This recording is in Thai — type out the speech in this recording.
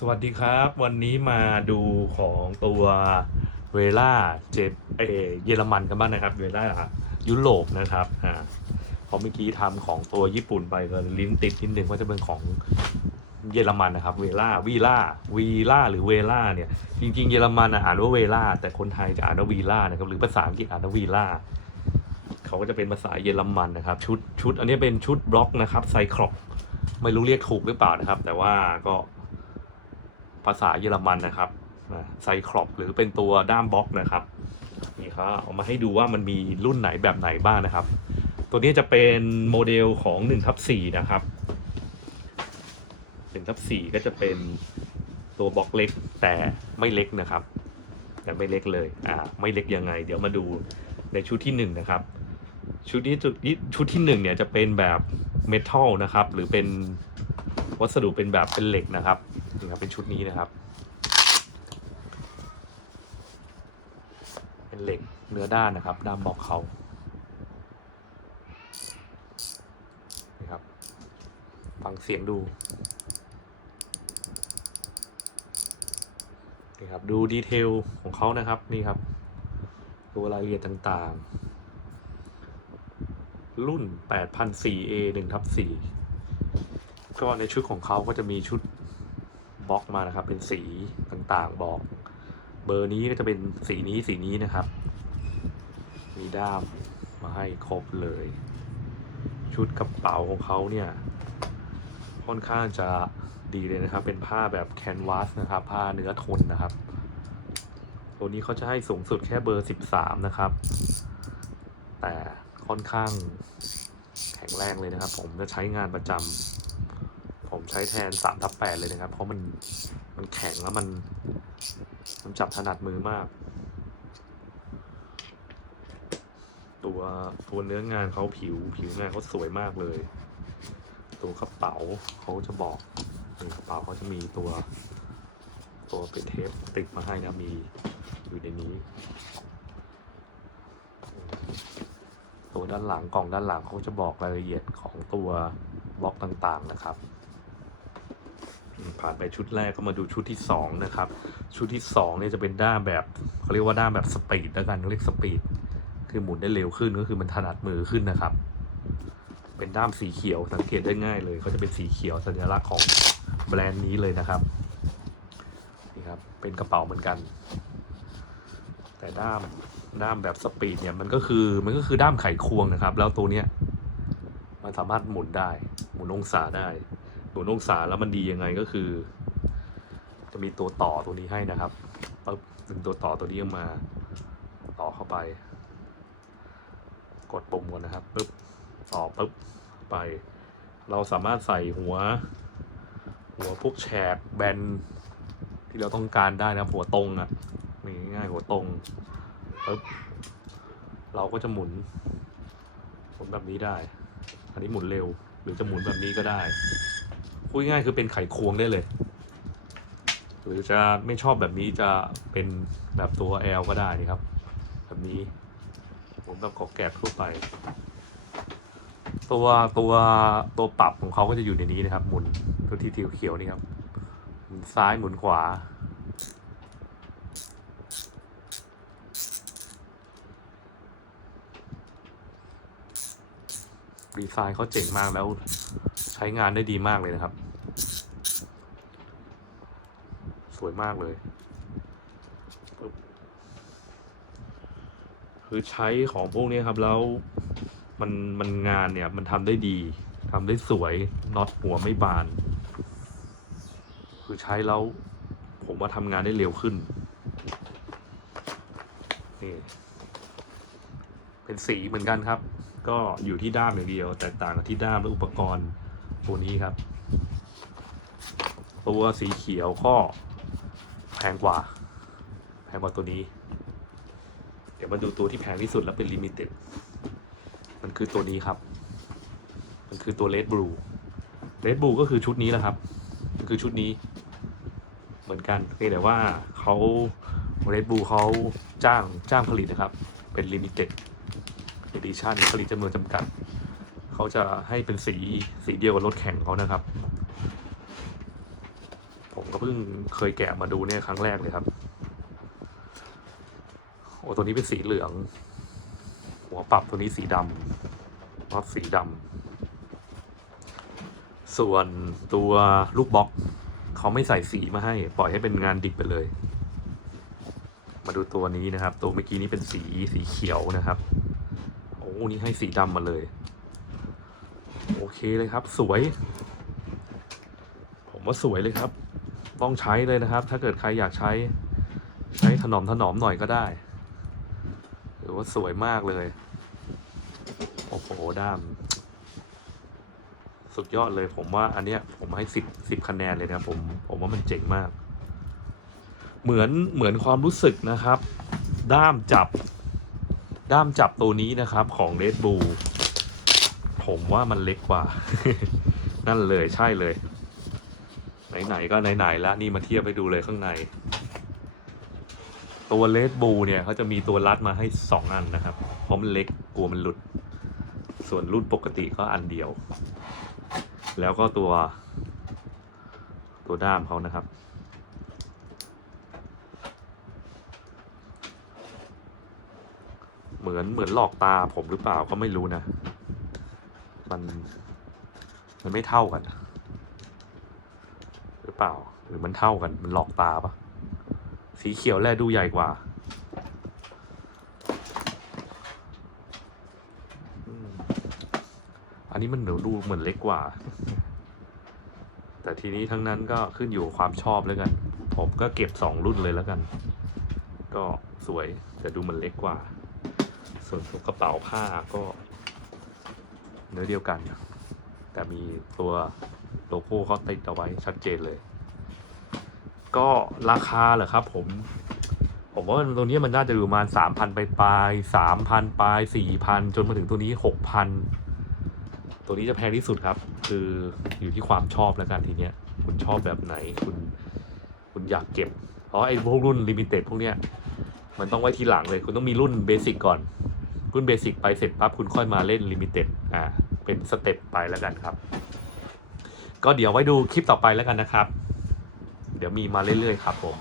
สวัสดีครับ วันนี้มาดูของตัวเวล่าเจ็ดเอเยอรมันกันบ้างนะครับ เวล่ายุโรปนะครับอ่าพอเมื่อกี้ทำของตัวญี่ปุ่นไปก็ลิ้นติดนิดนึงว่าจะเป็นของเยอรมันนะครับ เวล่าวีล่าวีล่าหรือเวล่าเนี่ยจริงๆเยอรมันอะอ่านว่าเวล่าแต่คนไทยจะอ่านว่าวีล่านะครับหรือภาษาอังกฤษอ่านว่าวีล่าเขาก็จะเป็นภาษาเยอรมันนะครับ ชุดชุดอันนี้เป็นชุดบล็อกนะครับไซครอกไม่รู้เรียกถูกหรือเปล่านะครับ แต่ว่าก็ ภาษาเยอรมันนะครับไซครอปหรือเป็นตัวด้ามบล็อกนะครับนี่เขาเอามาให้ดูว่ามันมีรุ่นไหนแบบไหนบ้างนะครับ ตัวนี้จะเป็นโมเดลของ1ทับ4นะครับ1ทับ4ก็จะเป็นตัวบล็อกเล็กแต่ไม่เล็กนะครับ แต่ไม่เล็กเลยอ่าไม่เล็กยังไง เดี๋ยวมาดูในชุดที่ 1 นะครับ ชุดนี้จุดนี้ชุดที่1เนี่ยจะเป็นแบบเมทัลนะครับหรือเป็น วัสดุเป็นแบบเป็นเหล็กนะครับนี่ครับเป็นชุดนี้นะครับ เป็นเหล็กเนื้อด้านนะครับ ด้ามบอกเขานี่ครับฟังเสียงดูนี่ครับดูดีเทลของเขานะครับนี่ครับตัวรายละเอียดต่างๆ รุ่น 8004A 1ทับ4 ก็ในชุดของเขาก็จะมีชุดบล็อกมานะครับ เป็นสีต่างๆบอก เบอร์นี้ก็จะเป็นสีนี้สีนี้นะครับ มีด้ามมาให้ครบเลย ชุดกระเป๋าของเขาเนี่ยค่อนข้างจะดีเลยนะครับ เป็นผ้าแบบแคนวาสนะครับ ผ้าเนื้อทนนะครับ ตัวนี้เขาจะให้สูงสุดแค่เบอร์ 13 นะครับ แต่ค่อนข้างแข็งแรงเลยนะครับ ผมจะใช้งานประจำ ใช้แทนสามทับแปดเลยนะครับ เพราะมันมันแข็งแล้วมันมันจับถนัดมือมาก ตัวตัวเนื้องานเขาผิวผิวงานเขาสวยมากเลย ตัวกระเป๋าเขาจะบอกกระเป๋าเขาจะมีตัว ตัวเป็นเทปติดมาให้นะมีอยู่ในนี้ ตัวด้านหลังกล่องด้านหลังเขาจะบอกรายละเอียดของตัวบล็อกต่างๆนะครับ ผ่านไปชุดแรกก็มาดูชุดที่สองนะครับ ชุดที่สองเนี่ยจะเป็นด้ามแบบเขาเรียกว่าด้ามแบบสปีดแล้วกันเรียกสปีดคือหมุนได้เร็วขึ้นก็คือมันถนัดมือขึ้นนะครับ เป็นด้ามสีเขียวสังเกตได้ง่ายเลยเขาจะเป็นสีเขียวสัญลักษณ์ของแบรนด์นี้เลยนะครับนี่ครับเป็นกระเป๋าเหมือนกัน แต่ด้ามด้ามแบบสปีดเนี่ยมันก็คือมันก็คือด้ามไขควงนะครับ แล้วตัวเนี้ยมันสามารถหมุนได้หมุนองศาได้ หมุนองศาแล้วมันดียังไงก็คือ จะมีตัวต่อตัวนี้ให้นะครับปึ๊บดึงตัวต่อตัวนี้ออกมา ต่อเข้าไป กดปุ่มก่อนนะครับปึ๊บต่อปึ๊บไป เราสามารถใส่หัว หัวพวกแฉกแบนที่เราต้องการได้นะหัวตรงอะ่ะนี่ง่ายๆหัวตรงปึ๊บเราก็จะหมุนหมุนแบบนี้ได้ อันนี้หมุนเร็ว หรือจะหมุนแบบนี้ก็ได้ พูดง่ายคือเป็นไขควงได้เลย หรือจะไม่ชอบแบบนี้จะเป็นแบบตัว L ก็ได้นี่ครับ แบบนี้ ผมแบบขอแกะทั่วไป ตัวตัวตัวปรับของเขาก็จะอยู่ในนี้นะครับ หมุนตัวที่ทีเขียวๆนี่ครับหมุนซ้ายหมุนขวา ดีไซน์เขาเจ๋งมากแล้วใช้งานได้ดีมากเลยนะครับ สวยมากเลยคือใช้ของพวกนี้ครับแล้วมันมันงานเนี่ยมันทำได้ดีทำได้สวยน็อตหัวไม่บาน คือใช้แล้วผมว่าทำงานได้เร็วขึ้นนี่เป็นสีเหมือนกันครับ ก็อยู่ที่ด้ามอย่างเดียว แตกต่างกับที่ด้ามและอุปกรณ์ตัวนี้ครับ ตัวสีเขียวก็แพงกว่า แพงกว่าตัวนี้ เดี๋ยวมาดูตัวที่แพงที่สุดแล้วเป็นลิมิเต็ดมันคือตัวนี้ครับ มันคือตัวเลดบลูเลดบลูก็คือชุดนี้แหละครับ คือชุดนี้ เหมือนกันเพียงแต่ว่าเขาเลดบลูเขาจ้างจ้างผลิตนะครับ เป็นลิมิเต็ด ดิชันผลิตจำนวนจำกัด เขาจะให้เป็นสีสีเดียวกับรถแข่งเขานะครับ ผมก็เพิ่งเคยแกะมาดูเนี่ยครั้งแรกเลยครับ โอ้ตัวนี้เป็นสีเหลือง หัวปรับตัวนี้สีดำน็อตสีดำส่วนตัวลูกบล็อกเขาไม่ใส่สีมาให้ ปล่อยให้เป็นงานดิบไปเลย มาดูตัวนี้นะครับ ตัวเมื่อกี้นี้เป็นสีสีเขียวนะครับ นี่ให้สีดำมาเลย โอเคเลยครับ สวย ผมว่าสวยเลยครับ ต้องใช้เลยนะครับ ถ้าเกิดใครอยากใช้ ใช้ถนอมถนอมหน่อยก็ได้ หรือว่าสวยมากเลย โอ้โหด้าม สุดยอดเลย ผมว่าอันเนี้ย ผมให้สิบสิบคะแนนเลยนะครับ ผม ผมว่ามันเจ๋งมาก เหมือนเหมือนความรู้สึกนะครับ ด้ามจับ ด้ามจับตัวนี้นะครับของ Red Bull ผมว่ามันเล็กกว่า นั่นเลยใช่เลย ไหน ๆ ก็ไหน ๆ แล้วนี่มาเทียบไปดูเลยข้างใน ตัวเลดบูเนี่ยเขาจะมีตัวรัดมาให้สองอันนะครับ เพราะมันเล็กกลัวมันหลุด ส่วนรุ่นปกติก็อันเดียว แล้วก็ตัว ตัวด้ามเขานะครับ เห มือนเหมือนหลอกตาผมหรือเปล่าก็ไม่รู้นะ มันมันไม่เท่ากัน หรือเปล่า หรือมันเท่ากัน มันหลอกตาปะสีเขียวแลดูใหญ่กว่าอันนี้มันเหนือดูเหมือนเล็กกว่า แต่ทีนี้ทั้งนั้นก็ขึ้นอยู่ความชอบแล้วกัน ผมก็เก็บสองรุ่นเลยแล้วกัน ก็สวยแต่ดูเหมันเล็กกว่า ส่วนกระเป๋าผ้าก็เนื้อเดียวกัน แต่มีตัวโลโก้เขาติดเอาไว้ชัดเจนเลย ก็ราคาเหรอครับผม ผมว่าตัวนี้มันน่าจะอยู่ประมาณสามพันปลายสามพันปลายสี่พันจนมาถึงตัวนี้หกพันตัวนี้จะแพงที่สุดครับ คืออยู่ที่ความชอบแล้วกันทีเนี้ย คุณชอบแบบไหนคุณ คุณอยากเก็บเพราะไอ้พวกรุ่นลิมิเต็ดพวกเนี้ยมันต้องไว้ทีหลังเลย คุณต้องมีรุ่นเบสิกก่อน รุ่นเบสิกไปเสร็จปั๊บคุณค่อยมาเล่นลิมิเต็ดอ่าเป็นสเต็ปไปแล้วกันครับ ก็เดี๋ยวไว้ดูคลิปต่อไปแล้วกันนะครับ เดี๋ยวมีมาเรื่อยๆครับผม